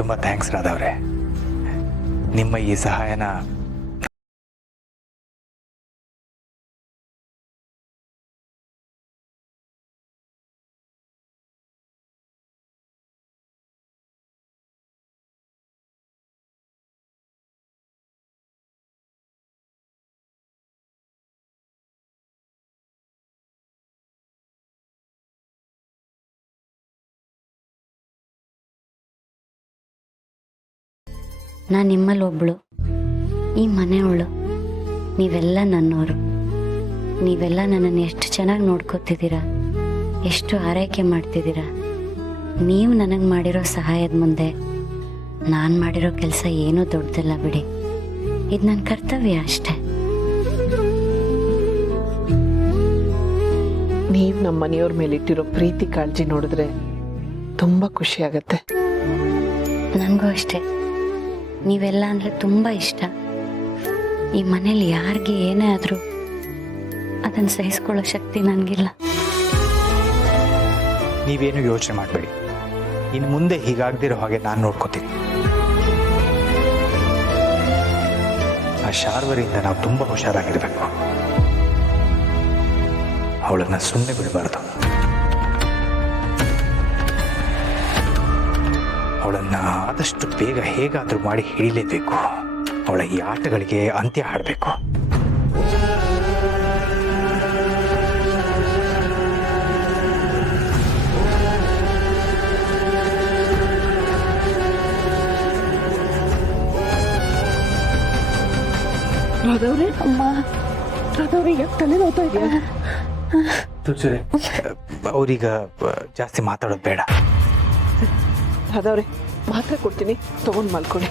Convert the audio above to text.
ತುಂಬ ಥ್ಯಾಂಕ್ಸ್ ರಾಧವ್ರೆ. ನಿಮ್ಮ ಈ ಸಹಾಯನ ನಾನು ನಿಮ್ಮಲ್ಲಿ ಒಬ್ಬಳು, ಈ ಮನೆಯವಳು. ನೀವೆಲ್ಲ ನನ್ನವರು. ನೀವೆಲ್ಲ ನನ್ನನ್ನು ಎಷ್ಟು ಚೆನ್ನಾಗಿ ನೋಡ್ಕೋತಿದ್ದೀರಾ, ಎಷ್ಟು ಆರೈಕೆ ಮಾಡ್ತಿದ್ದೀರಾ. ನೀವು ನನಗೆ ಮಾಡಿರೋ ಸಹಾಯದ ಮುಂದೆ ನಾನು ಮಾಡಿರೋ ಕೆಲಸ ಏನೂ ದೊಡ್ಡದಿಲ್ಲ ಬಿಡಿ. ಇದು ನನ್ನ ಕರ್ತವ್ಯ ಅಷ್ಟೆ. ನೀವು ನಮ್ಮ ಮನೆಯವ್ರ ಮೇಲೆ ಇಟ್ಟಿರೋ ಪ್ರೀತಿ ಕಾಳಜಿ ನೋಡಿದ್ರೆ ತುಂಬ ಖುಷಿ ಆಗತ್ತೆ. ನನಗೂ ಅಷ್ಟೇ. ನೀವೆಲ್ಲ ಅಂದರೆ ತುಂಬ ಇಷ್ಟ. ಈ ಮನೇಲಿ ಯಾರಿಗೆ ಏನೇ ಆದರೂ ಅದನ್ನು ಸಹಿಸ್ಕೊಳ್ಳೋ ಶಕ್ತಿ ನನಗಿಲ್ಲ. ನೀವೇನು ಯೋಚನೆ ಮಾಡಬೇಡಿ. ಇನ್ನು ಮುಂದೆ ಹೀಗಾಗದಿರೋ ಹಾಗೆ ನಾನು ನೋಡ್ಕೋತೀನಿ. ಆ ಶಾರ್ವರಿಯಿಂದ ನಾವು ತುಂಬ ಹುಷಾರಾಗಿರ್ಬೇಕು. ಅವಳನ್ನು ಸುಮ್ಮನೆ ಬಿಡಬಾರ್ದು. ಅವಳನ್ನು ಆದಷ್ಟು ಬೇಗ ಹೇಗಾದರೂ ಮಾಡಿ ಹಿಡಿಲೇಬೇಕು. ಅವಳ ಈ ಆಟಗಳಿಗೆ ಅಂತ್ಯ ಹಾಡಬೇಕು. ರಾಧವ್ರೆ, ಅಮ್ಮ ರಾಧವ್ರೆ, ಯಾಕೆ ತಲೆ ನೋಡ್ತಾ ಇದೆಯಾ? ಅವ್ರೀಗ ಜಾಸ್ತಿ ಮಾತಾಡೋದು ಬೇಡ. ರಾಧವ್ರೆ, ಮಾತ್ರೆ ಕೊಡ್ತೀನಿ, ತಗೊಂಡು ಮಲ್ಕೊಳ್ಳಿ.